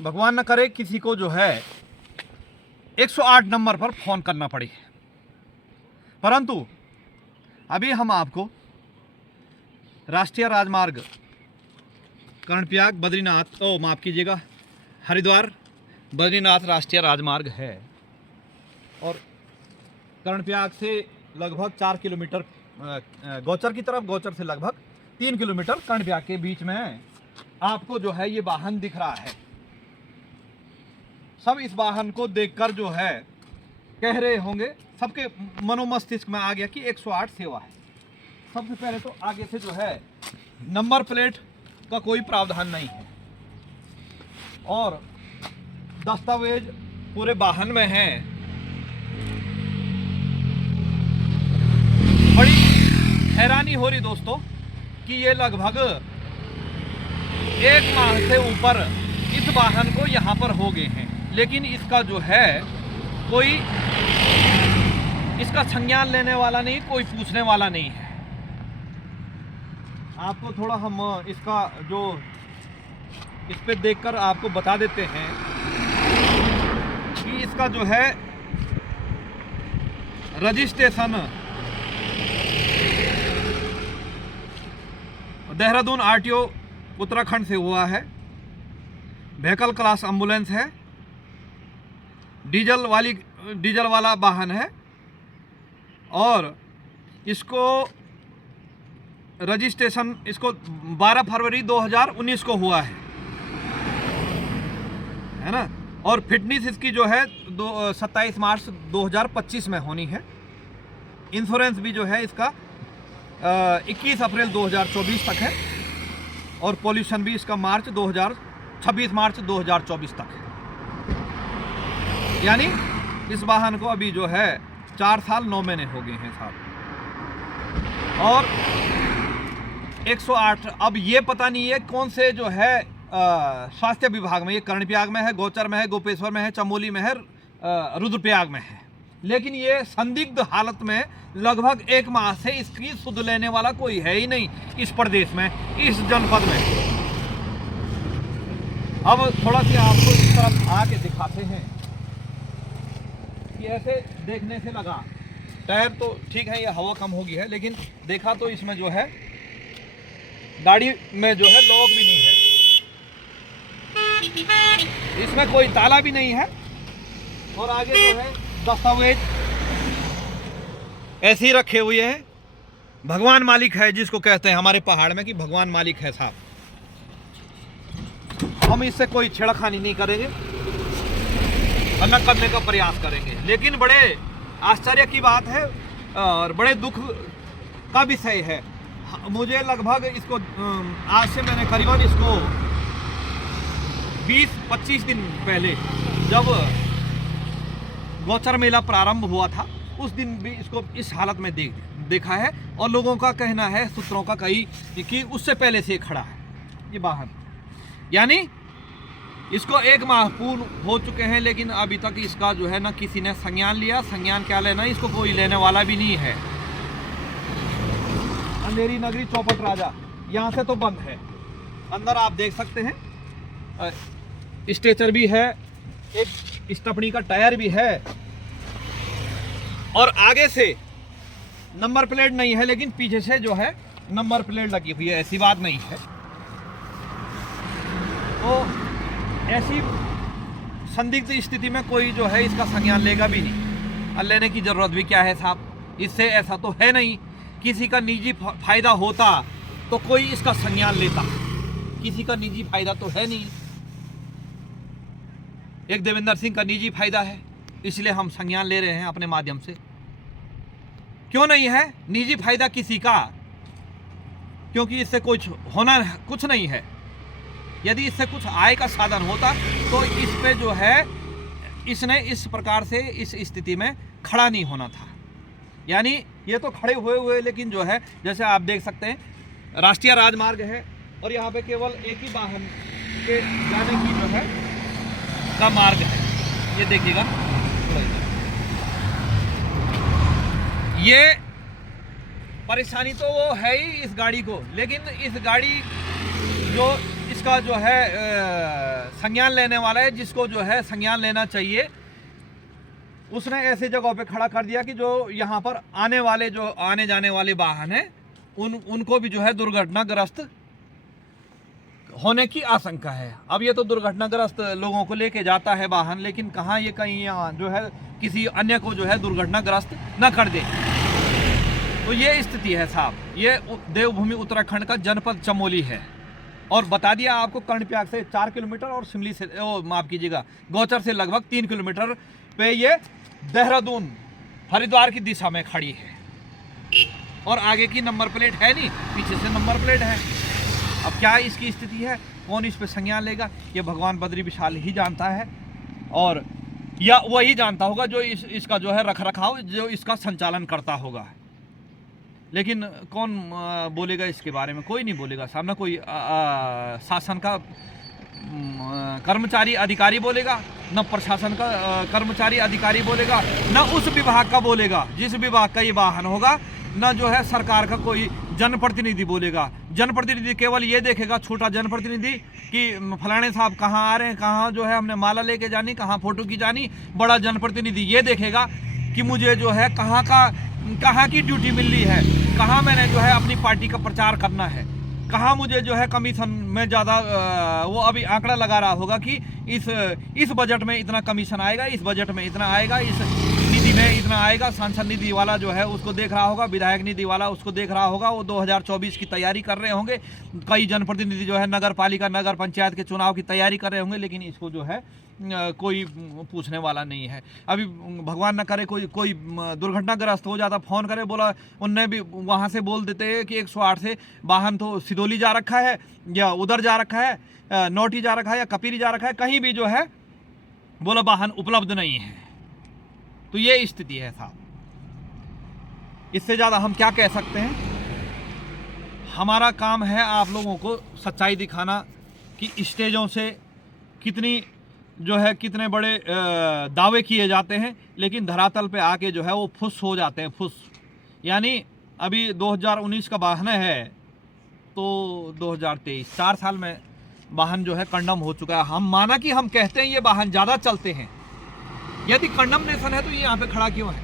भगवान न करे किसी को जो है 108 नंबर पर फ़ोन करना पड़े। परंतु अभी हम आपको राष्ट्रीय राजमार्ग कर्णप्रयाग बद्रीनाथ माफ़ कीजिएगा, हरिद्वार बद्रीनाथ राष्ट्रीय राजमार्ग है और कर्णप्रयाग से लगभग 4 किलोमीटर गौचर की तरफ, गौचर से लगभग 3 किलोमीटर कर्णप्रयाग के बीच में आपको जो है ये वाहन दिख रहा है। सब इस वाहन को देखकर जो है कह रहे होंगे, सबके मनोमस्तिष्क में आ गया कि 108 सेवा है। सबसे पहले तो आगे से जो है नंबर प्लेट का कोई प्रावधान नहीं है और दस्तावेज पूरे वाहन में हैं। बड़ी हैरानी हो रही दोस्तों कि ये लगभग 1 माह से ऊपर इस वाहन को यहाँ पर हो गए हैं, लेकिन इसका जो है कोई इसका संज्ञान लेने वाला नहीं, कोई पूछने वाला नहीं है। आपको थोड़ा हम इसका जो इस पे देखकर आपको बता देते हैं कि इसका जो है रजिस्ट्रेशन देहरादून आरटीओ उत्तराखंड से हुआ है। व्हीकल क्लास एम्बुलेंस है, डीजल वाला वाहन है और इसको रजिस्ट्रेशन इसको 12 फरवरी 2019 को हुआ है ना। और फिटनेस इसकी जो है 27 मार्च 2025 में होनी है। इंश्योरेंस भी जो है इसका 21 अप्रैल 2024 तक है और पॉल्यूशन भी इसका 26 मार्च 2024 तक है। यानी इस वाहन को अभी जो है 4 साल 9 महीने हो गए हैं साहब। और 108 अब ये पता नहीं है कौन से जो है स्वास्थ्य विभाग में, ये कर्णप्रयाग में है, गौचर में है, गोपेश्वर में है, चमोली में है, रुद्रप्रयाग में है, लेकिन ये संदिग्ध हालत में लगभग 1 माह से इसकी सुध लेने वाला कोई है ही नहीं इस प्रदेश में, इस जनपद में। अब थोड़ा सा आपको इस तरफ आके दिखाते हैं कि ऐसे देखने से लगा टायर तो ठीक है, ये हवा कम होगी है, लेकिन देखा तो इसमें जो है गाड़ी में जो है लॉक भी नहीं है, इसमें कोई ताला भी नहीं है और आगे जो है दस्तावेज ऐसे ही रखे हुए हैं। भगवान मालिक है जिसको कहते हैं हमारे पहाड़ में कि भगवान मालिक है साहब। हम इससे कोई छेड़खानी नहीं करेंगे और न करने का प्रयास करेंगे, लेकिन बड़े आश्चर्य की बात है और बड़े दुख का विषय है। मुझे लगभग इसको आज से मैंने करीबन इसको 20-25 दिन पहले जब गौचर मेला प्रारंभ हुआ था उस दिन भी इसको इस हालत में देखा है और लोगों का कहना है, सूत्रों का कई कि उससे पहले से खड़ा है ये वाहन। यानी इसको 1 माह पूर्ण हो चुके हैं, लेकिन अभी तक इसका जो है ना किसी ने संज्ञान लिया। संज्ञान क्या लेना, इसको कोई लेने वाला भी नहीं है। अंधेरी नगरी चौपट राजा यहाँ से तो बंद है, अंदर आप देख सकते हैं स्ट्रेचर भी है, एक स्टपनी का टायर भी है और आगे से नंबर प्लेट नहीं है, लेकिन पीछे से जो है नंबर प्लेट लगी हुई है, ऐसी बात नहीं है। तो ऐसी संदिग्ध स्थिति में कोई जो है इसका संज्ञान लेगा भी नहीं और लेने की जरूरत भी क्या है साहब। इससे ऐसा तो है नहीं, किसी का निजी फायदा होता तो कोई इसका संज्ञान लेता, किसी का निजी फायदा तो है नहीं। एक देवेंद्र सिंह का निजी फायदा है, इसलिए हम संज्ञान ले रहे हैं अपने माध्यम से। क्यों नहीं है निजी फायदा किसी का, क्योंकि इससे कुछ नहीं है। यदि इससे कुछ आय का साधन होता तो इस पे जो है इसने इस प्रकार से इस स्थिति में खड़ा नहीं होना था। यानी ये तो खड़े हुए लेकिन जो है जैसे आप देख सकते हैं राष्ट्रीय राजमार्ग है और यहाँ पे केवल एक ही वाहन के जाने की जो है का मार्ग है। ये देखिएगा, ये परेशानी तो वो है ही इस गाड़ी को, लेकिन इस गाड़ी जो इसका जो है संज्ञान लेने वाला है, जिसको जो है संज्ञान लेना चाहिए, उसने ऐसे जगहों पे खड़ा कर दिया कि जो यहाँ पर आने वाले जो आने जाने वाले वाहन हैं उनको भी जो है दुर्घटनाग्रस्त होने की आशंका है। अब ये तो दुर्घटनाग्रस्त लोगों को लेके जाता है वाहन, लेकिन कहाँ ये कहीं यहाँ जो है किसी अन्य को जो है दुर्घटनाग्रस्त न कर दे। तो ये स्थिति है साहब। ये देवभूमि उत्तराखंड का जनपद चमोली है, और बता दिया आपको कर्णप्रयाग से 4 किलोमीटर और शिमली से माफ कीजिएगा गौचर से लगभग 3 किलोमीटर पे ये देहरादून हरिद्वार की दिशा में खड़ी है, और आगे की नंबर प्लेट है नहीं, पीछे से नंबर प्लेट है। अब क्या इसकी स्थिति है, कौन इस पे संज्ञान लेगा, ये भगवान बद्री विशाल ही जानता है, और या वही जानता होगा जो इसका जो है रख रखाव, जो इसका संचालन करता होगा। लेकिन कौन बोलेगा इसके बारे में? कोई नहीं बोलेगा सामने, कोई शासन का कर्मचारी अधिकारी बोलेगा, न प्रशासन का कर्मचारी अधिकारी बोलेगा, न उस विभाग का बोलेगा जिस विभाग का ये वाहन होगा, न जो है सरकार का कोई जनप्रतिनिधि बोलेगा। जनप्रतिनिधि केवल ये देखेगा, छोटा जनप्रतिनिधि, कि फलाने साहब कहाँ आ रहे हैं, कहाँ जो है हमने माला लेके जानी, कहाँ फोटो की जानी। बड़ा जनप्रतिनिधि ये देखेगा कि मुझे जो है कहाँ की ड्यूटी मिल रही है, कहाँ मैंने जो है अपनी पार्टी का प्रचार करना है, कहाँ मुझे जो है कमीशन में ज़्यादा, वो अभी आंकड़ा लगा रहा होगा कि इस बजट में इतना कमीशन आएगा, इस बजट में इतना आएगा, इस निधि में इतना आएगा। सांसद निधि वाला जो है उसको देख रहा होगा, विधायक निधि वाला उसको देख रहा होगा। वो 2024 की तैयारी कर रहे होंगे। कई जनप्रतिनिधि जो है नगर पालिका, नगर पंचायत के चुनाव की तैयारी कर रहे होंगे, लेकिन इसको जो है कोई पूछने वाला नहीं है। अभी भगवान न करे कोई दुर्घटनाग्रस्त हो जाता, फ़ोन करे, बोला उनने भी वहाँ से बोल देते कि 108 से वाहन तो सिदोली जा रखा है, या उधर जा रखा है, नौटी जा रखा है, या कपीरी जा रखा है, कहीं भी जो है बोला वाहन उपलब्ध नहीं है। तो ये स्थिति है साहब। इससे ज़्यादा हम क्या कह सकते हैं? हमारा काम है आप लोगों को सच्चाई दिखाना कि स्टेजों से कितने बड़े दावे किए जाते हैं, लेकिन धरातल पे आके जो है वो फुस हो जाते हैं, फुस। यानी अभी 2019 का वाहन है, तो 2023 4 साल में वाहन जो है कंडम हो चुका है। हम माना कि हम कहते हैं ये वाहन ज़्यादा चलते हैं, यदि कंडमनेशन है तो ये यहाँ पे खड़ा क्यों है?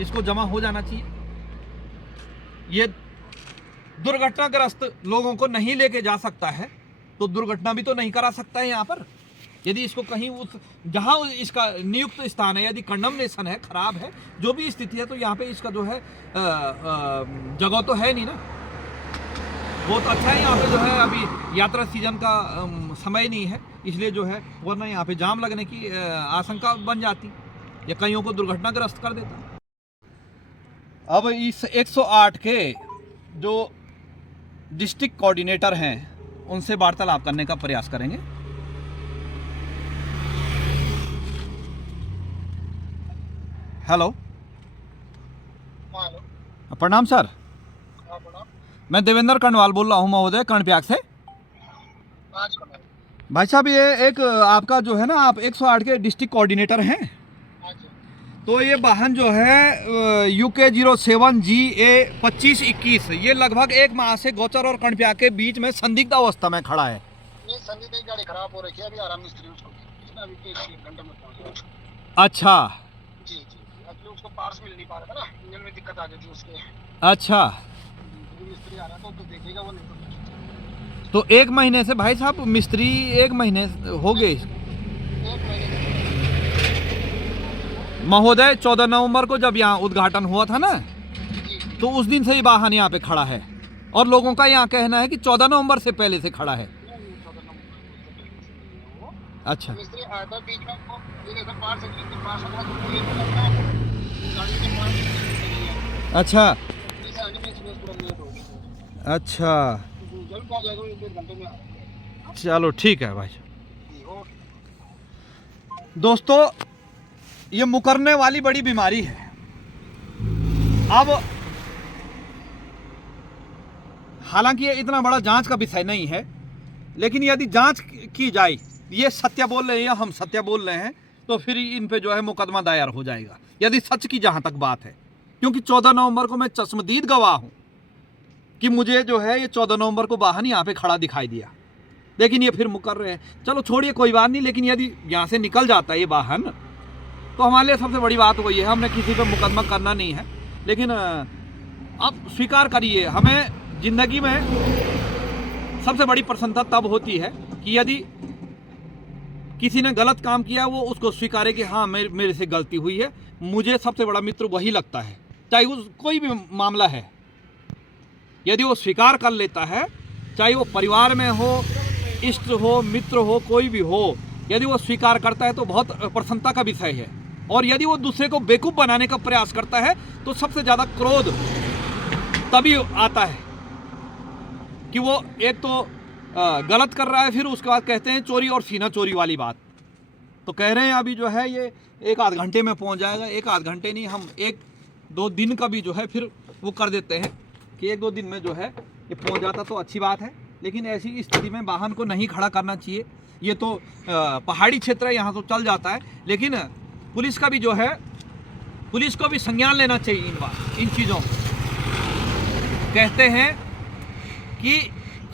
इसको जमा हो जाना चाहिए। ये दुर्घटनाग्रस्त लोगों को नहीं लेके जा सकता है, तो दुर्घटना भी तो नहीं करा सकता है यहाँ पर। यदि इसको कहीं उस जहाँ इसका नियुक्त स्थान है, यदि कंडमनेशन है, खराब है, जो भी स्थिति है, तो यहाँ पे इसका जो है जगह तो है नहीं ना। बहुत अच्छा है यहाँ पे जो है अभी यात्रा सीजन का समय नहीं है, इसलिए जो है, वरना यहाँ पे जाम लगने की आशंका बन जाती या कईयों को दुर्घटनाग्रस्त कर देता। अब इस 108 के जो डिस्ट्रिक्ट कोऑर्डिनेटर हैं उनसे वार्तालाप करने का प्रयास करेंगे। हेलो, प्रणाम सर। मैं देवेंद्र कर्णवाल बोल रहा हूँ महोदय, कर्णप्रयाग से। भाई साहब, ये एक आपका जो है ना, आप 108 के डिस्ट्रिक्ट कोऑर्डिनेटर हैं। तो ये वाहन जो है UK 07GA 2521, ये लगभग 1 माह से गौचर और कर्णप्रयाग के बीच में संदिग्ध अवस्था में खड़ा है। ये संदिग्ध गाड़ी खराब हो रखी है, अभी आराम मिस्त्री उसको अभी 1 घंटे में पहुंच। अच्छा जी, एक्चुअली उसको पार्ट्स मिल नहीं पा रहा था ना, इंजन में दिक्कत आ गई थी उसके। अच्छा, मिस्त्री आ रहा था तो देखेगा वो, नहीं तो 1 महीने से भाई साहब मिस्त्री 1 महीने हो गए 1 महीने महोदय। 14 नवंबर को जब यहाँ उद्घाटन हुआ था ना, तो उस दिन से ही वाहन यहाँ पे खड़ा है, और लोगों का यहाँ कहना है कि 14 नवंबर से पहले से खड़ा है। अच्छा, मिस्त्री आया था बीच में, वो ये देखो पार्ट्स अच्छा अच्छा, अच्छा, जल्द पहुंच जाएगा 1 घंटे में। चलो ठीक है भाई। दोस्तों, ये मुकरने वाली बड़ी बीमारी है। अब हालांकि ये इतना बड़ा जांच का विषय नहीं है, लेकिन यदि जांच की जाए, ये सत्य बोल रहे हैं या हम सत्य बोल रहे हैं, तो फिर इन पे जो है मुकदमा दायर हो जाएगा, यदि सच की जहां तक बात है। क्योंकि 14 नवंबर को मैं चश्मदीद गवाह हूं कि मुझे जो है ये 14 नवंबर को वाहन यहाँ पे खड़ा दिखाई दिया। लेकिन ये फिर मुकर रहे हैं। चलो छोड़िए, कोई बात नहीं, लेकिन यदि यहाँ से निकल जाता है ये वाहन तो हमारे लिए सबसे बड़ी बात वही है, हमने किसी पे मुकदमा करना नहीं है। लेकिन अब स्वीकार करिए, हमें ज़िंदगी में सबसे बड़ी प्रसन्नता तब होती है कि यदि किसी ने गलत काम किया वो उसको स्वीकारे कि हाँ मेरे से गलती हुई है। मुझे सबसे बड़ा मित्र वही लगता है, चाहे उस कोई भी मामला है, यदि वो स्वीकार कर लेता है, चाहे वो परिवार में हो, इष्ट हो, मित्र हो, कोई भी हो, यदि वो स्वीकार करता है तो बहुत प्रसन्नता का विषय है। और यदि वो दूसरे को बेवकूफ़ बनाने का प्रयास करता है तो सबसे ज़्यादा क्रोध तभी आता है कि वो एक तो गलत कर रहा है, फिर उसके बाद कहते हैं चोरी और सीना चोरी वाली बात। तो कह रहे हैं अभी जो है ये 1 आध घंटे में पहुंच जाएगा। 1 आध घंटे नहीं, हम 1-2 दिन का भी जो है फिर वो कर देते हैं कि 1-2 दिन में जो है ये पहुंच जाता तो अच्छी बात है। लेकिन ऐसी स्थिति में वाहन को नहीं खड़ा करना चाहिए। ये तो पहाड़ी क्षेत्र है, यहाँ तो चल जाता है, लेकिन पुलिस का भी जो है, पुलिस को भी संज्ञान लेना चाहिए इन चीज़ों। कहते हैं कि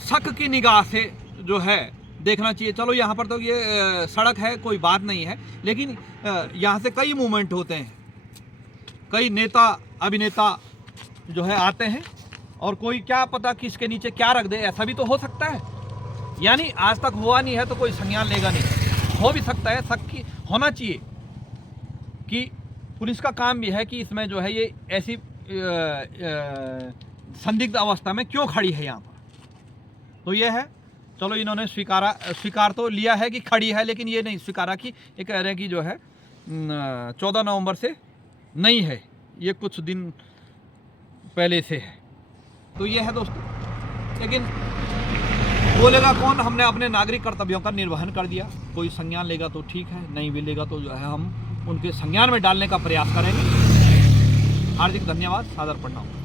शक की निगाह से जो है देखना चाहिए। चलो यहाँ पर तो ये सड़क है, कोई बात नहीं है, लेकिन यहाँ से कई मूवमेंट होते हैं, कई नेता अभिनेता जो है आते हैं और कोई क्या पता किसके नीचे क्या रख दे, ऐसा भी तो हो सकता है। यानी आज तक हुआ नहीं है तो कोई संज्ञान लेगा नहीं, हो भी सकता है। शक की होना चाहिए कि पुलिस का काम भी है कि इसमें जो है ये ऐसी संदिग्ध अवस्था में क्यों खड़ी है यहाँ पर। तो ये है, चलो इन्होंने स्वीकार तो लिया है कि खड़ी है, लेकिन ये नहीं स्वीकारा कि ये कह रहे हैं कि जो है 14 नवंबर से नहीं है, ये कुछ दिन पहले से है। तो ये है दोस्तों, लेकिन बोलेगा कौन, हमने अपने नागरिक कर्तव्यों का निर्वहन कर दिया। कोई संज्ञान लेगा तो ठीक है, नहीं भी लेगा तो जो है हम उनके संज्ञान में डालने का प्रयास करेंगे। हार्दिक धन्यवाद, सादर प्रणाम।